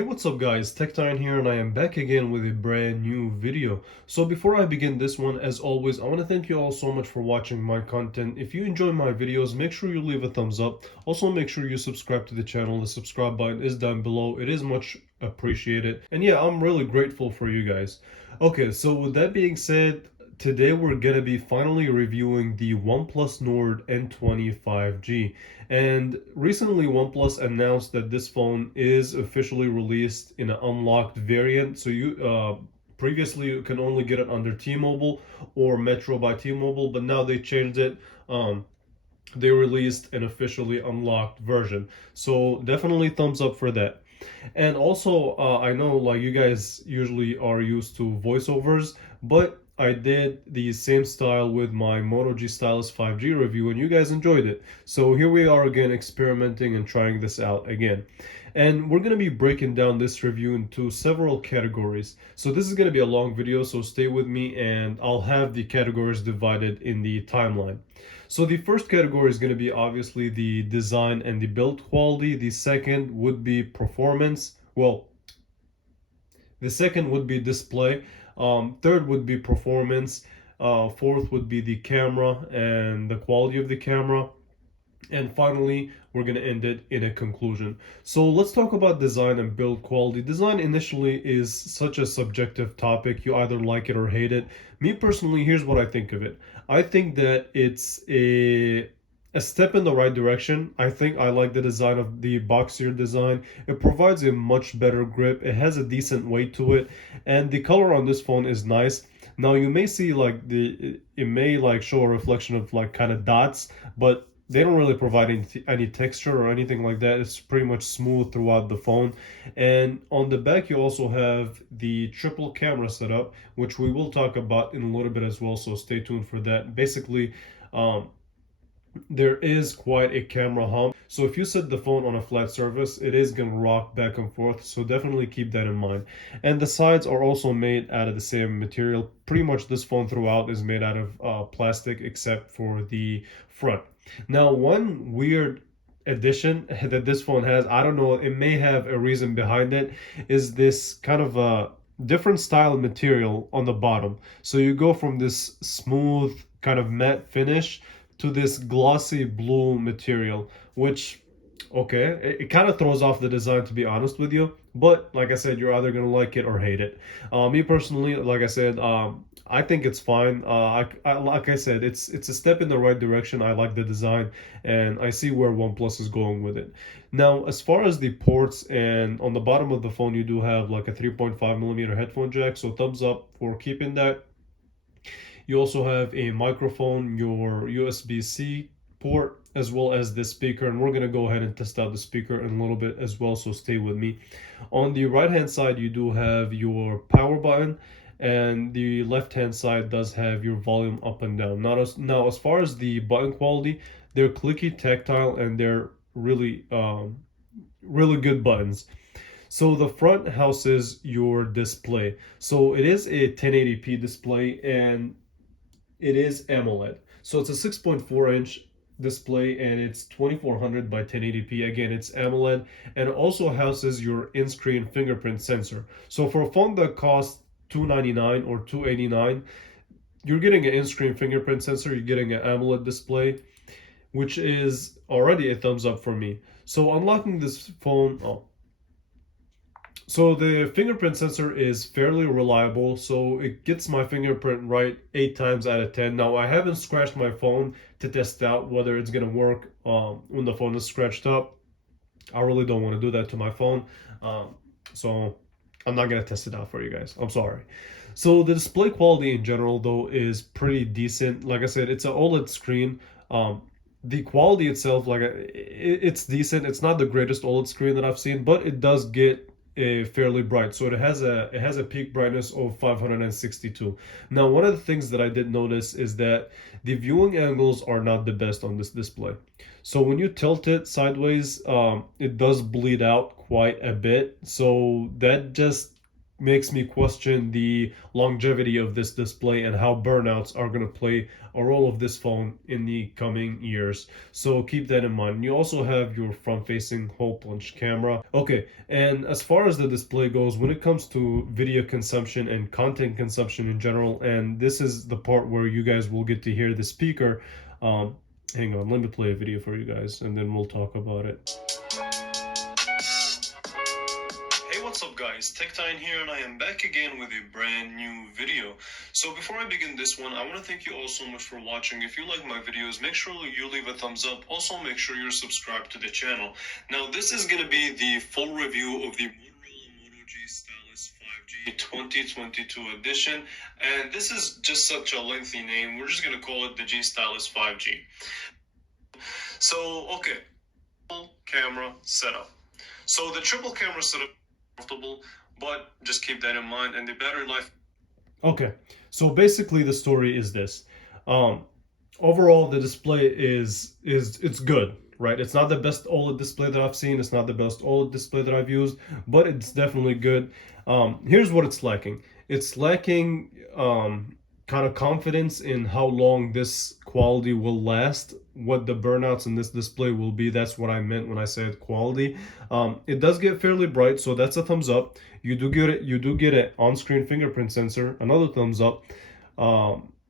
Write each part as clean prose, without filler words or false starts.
Hey, what's up guys, Techtine here, and I am back again with a brand new video. So before I begin this one, as always, I want to thank you all so much for watching my content. If you enjoy my videos, make sure you leave a thumbs up. Also make sure you subscribe to the channel. The subscribe button is down below. It is much appreciated. And yeah, I'm really grateful for you guys. Okay, so with that being said, today we're gonna be finally reviewing the OnePlus Nord N20 5G. And recently OnePlus announced that this phone is officially released in an unlocked variant. So previously you can only get it under T-Mobile or Metro by T-Mobile, but now they changed it. They released an officially unlocked version. So definitely thumbs up for that. And also, I know like you guys usually are used to voiceovers, but I did the same style with my Moto G Stylus 5G review and you guys enjoyed it. So here we are again experimenting and trying this out again. And we're going to be breaking down this review into several categories. So this is going to be a long video, so stay with me and I'll have the categories divided in the timeline. So the first category is going to be obviously the design and the build quality. The second would be performance. Well, the second would be display. Third would be performance. Fourth would be the camera and the quality of the camera. And finally, we're going to end it in a conclusion. So let's talk about design and build quality. Design initially is such a subjective topic. You either like it or hate it. Me personally, here's what I think of it. I think that it's a step in the right direction. I think I like the design of the boxier design. It provides a much better grip. It has a decent weight to it. And the color on this phone is nice. Now you may see like it may like show a reflection of like kind of dots, but they don't really provide any texture or anything like that. It's pretty much smooth throughout the phone. And on the back, you also have the triple camera setup, which we will talk about in a little bit as well. So stay tuned for that. Basically, um, there is quite a camera hump. So if you set the phone on a flat surface, it is going to rock back and forth. So definitely keep that in mind. And the sides are also made out of the same material. Pretty much this phone throughout is made out of plastic except for the front. Now, one weird addition that this phone has, I don't know, it may have a reason behind it, is this kind of a different style material on the bottom. So you go from this smooth kind of matte finish to this glossy blue material, which, okay, it kind of throws off the design, to be honest with you. But like I said, you're either gonna like it or hate it. Me personally, like I said, I think it's fine. Like I said, it's a step in the right direction. I like the design, and I see where OnePlus is going with it. Now, as far as the ports, and on the bottom of the phone, you do have like a 3.5 millimeter headphone jack. So thumbs up for keeping that. You also have a microphone, your USB-C port, as well as the speaker. And we're going to go ahead and test out the speaker in a little bit as well, so stay with me. On the right-hand side, you do have your power button, and the left-hand side does have your volume up and down. Now, as far as the button quality, they're clicky, tactile, and they're really good buttons. So the front houses your display. So it is a 1080p display, and it is AMOLED. So it's a 6.4-inch display, and it's 2400 by 1080p. Again, it's AMOLED, and it also houses your in-screen fingerprint sensor. So for a phone that costs $299 or $289, you're getting an in-screen fingerprint sensor, you're getting an AMOLED display, which is already a thumbs up for me. So unlocking this phone, so the fingerprint sensor is fairly reliable, so it gets my fingerprint right 8 times out of 10. Now, I haven't scratched my phone to test out whether it's going to work when the phone is scratched up. I really don't want to do that to my phone, so I'm not going to test it out for you guys. I'm sorry. So the display quality in general, though, is pretty decent. Like I said, it's an OLED screen. The quality itself, like it's decent. It's not the greatest OLED screen that I've seen, but it does get a fairly bright. So it has a peak brightness of 562. Now, one of the things that I did notice is that the viewing angles are not the best on this display. So when you tilt it sideways, it does bleed out quite a bit. So that just makes me question the longevity of this display and how burnouts are going to play a role of this phone in the coming years. So keep that in mind. You also have your front facing hole punch camera. Okay, and as far as the display goes, when it comes to video consumption and content consumption in general, and this is the part where you guys will get to hear the speaker. Hang on, let me play a video for you guys and then we'll talk about it. Hey, what's up guys, TechTine here, and I am back again with a brand new video. So before I begin this one, I want to thank you all so much for watching. If you like my videos, make sure you leave a thumbs up. Also make sure you're subscribed to the channel. Now this is going to be the full review of the Motorola Moto G Stylus 5G 2022 edition, and this is just such a lengthy name, we're just going to call it the G Stylus 5G. So okay, camera setup. So the triple camera setup comfortable, but just keep that in mind, and the battery life. Okay, so basically the story is this. Overall the display is it's good, right? It's not the best OLED display that I've seen, it's not the best OLED display that I've used, but it's definitely good. Here's what it's lacking. It's lacking kind of confidence in how long this quality will last, what the burnouts in this display will be. That's what I meant when I said quality. It does get fairly bright, so that's a thumbs up. You do get an on-screen fingerprint sensor, another thumbs up.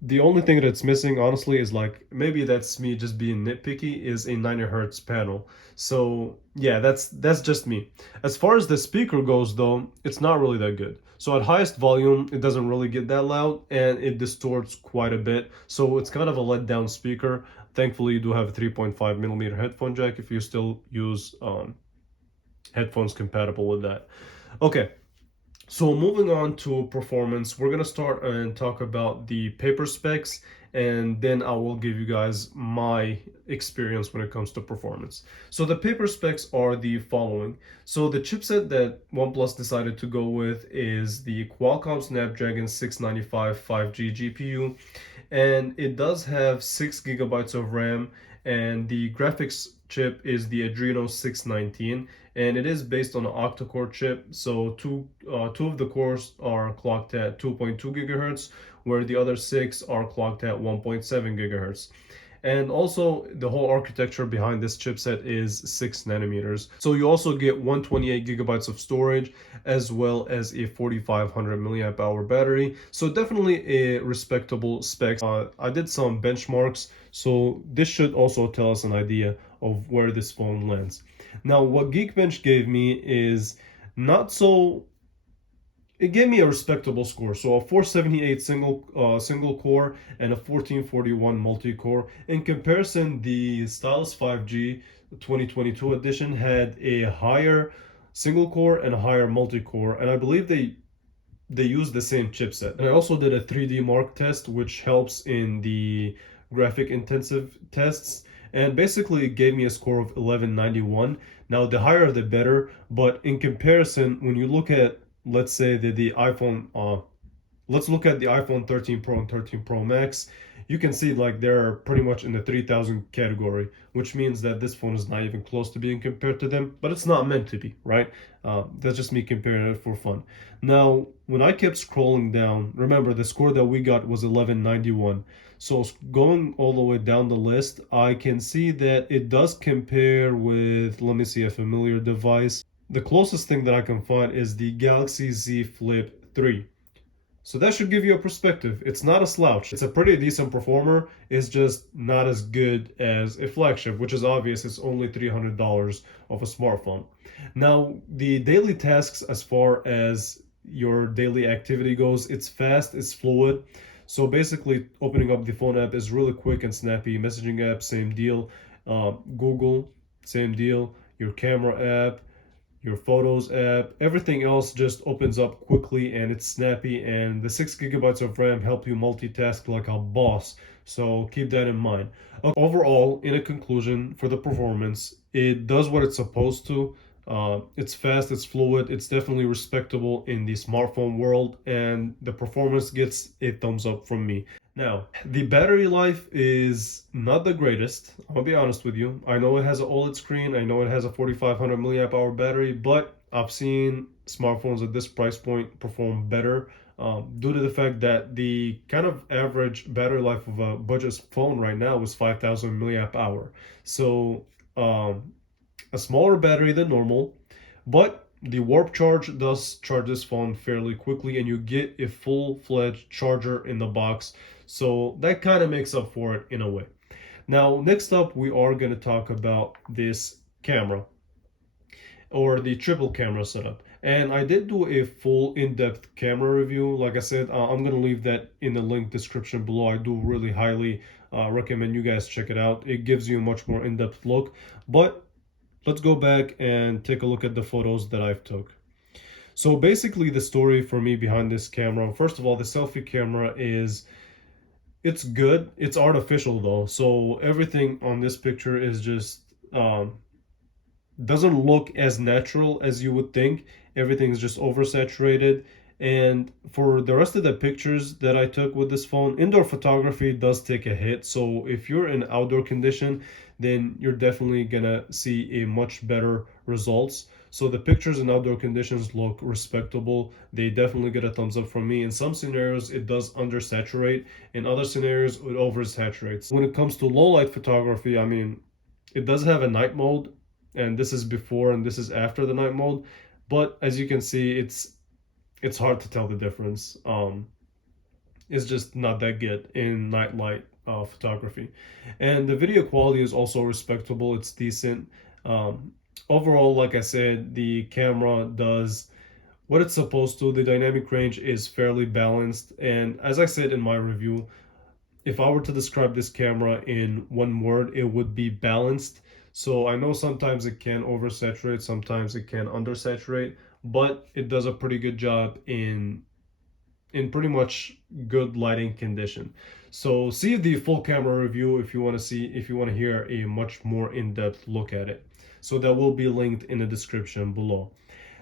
The only thing that's missing, honestly, is like, maybe that's me just being nitpicky, is a 90 hertz panel. So yeah, that's just me. As far as the speaker goes though, it's not really that good. So at highest volume, it doesn't really get that loud and it distorts quite a bit. So it's kind of a letdown speaker. Thankfully, you do have a 3.5 millimeter headphone jack if you still use headphones compatible with that. Okay. So moving on to performance, we're going to start and talk about the paper specs, and then I will give you guys my experience when it comes to performance. So the paper specs are the following. So the chipset that OnePlus decided to go with is the Qualcomm Snapdragon 695 5G GPU, and it does have 6 gigabytes of RAM, and the graphics chip is the Adreno 619, and it is based on an octa-core chip. So two of the cores are clocked at 2.2 gigahertz, where the other 6 are clocked at 1.7 gigahertz. And also the whole architecture behind this chipset is 6 nanometers. So you also get 128 gigabytes of storage, as well as a 4500 milliamp hour battery. So definitely a respectable spec. I did some benchmarks, so this should also tell us an idea of where this phone lands. Now what Geekbench gave me is not so, it gave me a respectable score. So a 478 single core and a 1441 multi-core. In comparison, the Stylus 5G 2022 edition had a higher single core and a higher multi-core, and I believe they use the same chipset. And I also did a 3D Mark test, which helps in the graphic intensive tests, and basically it gave me a score of 1191. Now the higher the better, but in comparison, when you look at, let's say the iPhone, let's look at the iPhone 13 Pro and 13 Pro Max, you can see like they're pretty much in the 3000 category, which means that this phone is not even close to being compared to them, but it's not meant to be, right? That's just me comparing it for fun. Now, when I kept scrolling down, remember the score that we got was 1191. So going all the way down the list, I can see that it does compare with, let me see, a familiar device. The closest thing that I can find is the Galaxy Z Flip 3. So that should give you a perspective. It's not a slouch. It's a pretty decent performer. It's just not as good as a flagship, which is obvious. It's only $300 of a smartphone. Now, the daily tasks as far as your daily activity goes, it's fast, it's fluid. So basically, opening up the phone app is really quick and snappy. Messaging app, same deal. Google, same deal. Your camera app, your photos app, everything else just opens up quickly and it's snappy, and the 6 gigabytes of RAM help you multitask like a boss. So keep that in mind. Overall, in a conclusion, for the performance, it does what it's supposed to. It's fast, it's fluid, it's definitely respectable in the smartphone world, and the performance gets a thumbs up from me. Now, the battery life is not the greatest, I'll be honest with you. I know it has an OLED screen, I know it has a 4500 milliamp hour battery, but I've seen smartphones at this price point perform better due to the fact that the kind of average battery life of a budget phone right now is 5,000 milliamp hour. So a smaller battery than normal, but the warp charge does charge this phone fairly quickly, and you get a full-fledged charger in the box. So that kind of makes up for it in a way. Now, next up, we are going to talk about this camera or the triple camera setup. And I did do a full in-depth camera review. Like I said, I'm going to leave that in the link description below. I do really highly recommend you guys check it out. It gives you a much more in-depth look. But let's go back and take a look at the photos that I've took. So basically the story for me behind this camera, first of all, the selfie camera is it's good. It's artificial though. So everything on this picture is just doesn't look as natural as you would think. Everything's just oversaturated. And for the rest of the pictures that I took with this phone, indoor photography does take a hit. So if you're in outdoor condition, then you're definitely gonna see a much better results. So the pictures in outdoor conditions look respectable. They definitely get a thumbs up from me. In some scenarios, it does undersaturate. In other scenarios, it oversaturates. When it comes to low light photography, I mean, it does have a night mode, and this is before and this is after the night mode, but as you can see, it's hard to tell the difference. It's just not that good in night light photography, and the video quality is also respectable. It's decent. Overall, like I said, the camera does what it's supposed to. The dynamic range is fairly balanced, and as I said in my review, if I were to describe this camera in one word, it would be balanced. So I know sometimes it can oversaturate, sometimes it can undersaturate, but it does a pretty good job in pretty much good lighting condition. So see the full camera review if you want to hear a much more in-depth look at it. So that will be linked in the description below.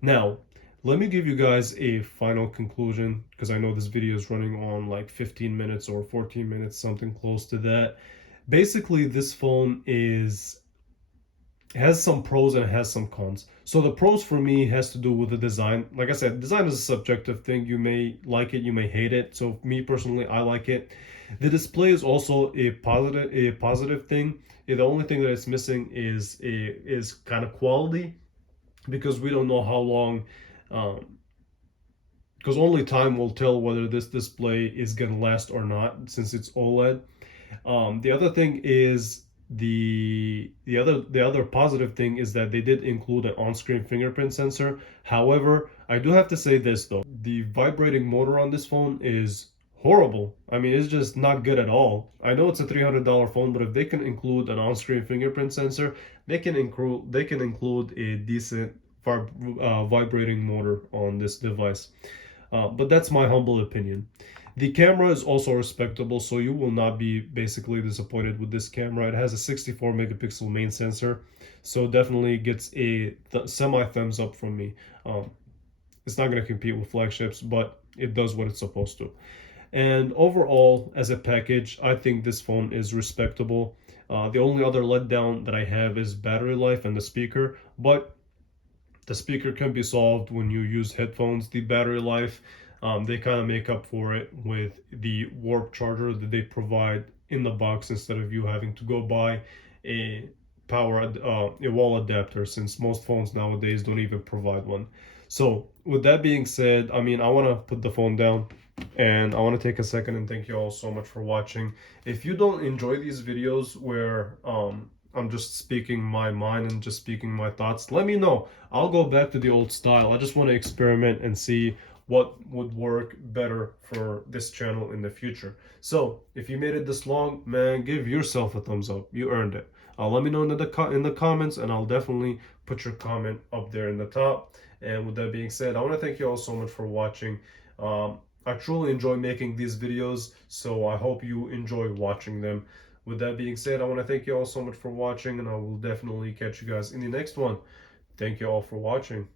Now, let me give you guys a final conclusion because I know this video is running on like 15 minutes or 14 minutes, something close to that. Basically, this phone has some pros and it has some cons. So the pros for me has to do with the design. Like I said, design is a subjective thing. You may like it, you may hate it. So me personally, I like it. The display is also a positive thing. The only thing that it's missing is kind of quality, because we don't know how long, because only time will tell whether this display is going to last or not, since it's OLED. The other thing is the other positive thing is that they did include an on-screen fingerprint sensor. However, I do have to say this though, the vibrating motor on this phone is horrible. I mean, it's just not good at all. I know it's a $300 phone, but if they can include an on-screen fingerprint sensor, they can include a decent vibrating motor on this device. But that's my humble opinion. The camera is also respectable, so you will not be basically disappointed with this camera. It has a 64 megapixel main sensor, so definitely gets a semi thumbs up from me. It's not going to compete with flagships, but it does what it's supposed to. And overall, as a package, I think this phone is respectable. The only other letdown that I have is battery life and the speaker, but the speaker can be solved when you use headphones. The battery life, they kind of make up for it with the warp charger that they provide in the box, instead of you having to go buy a a wall adapter, since most phones nowadays don't even provide one. So with that being said, I mean, I want to put the phone down and I want to take a second and thank you all so much for watching. If you don't enjoy these videos where I'm just speaking my mind and just speaking my thoughts, let me know. I'll go back to the old style. I just want to experiment and see what would work better for this channel in the future. So if you made it this long, man, give yourself a thumbs up. You earned it. Let me know in the comments, and I'll definitely put your comment up there in the top. And with that being said, I want to thank you all so much for watching. I truly enjoy making these videos, so I hope you enjoy watching them. With that being said, I want to thank you all so much for watching, and I will definitely catch you guys in the next one. Thank you all for watching.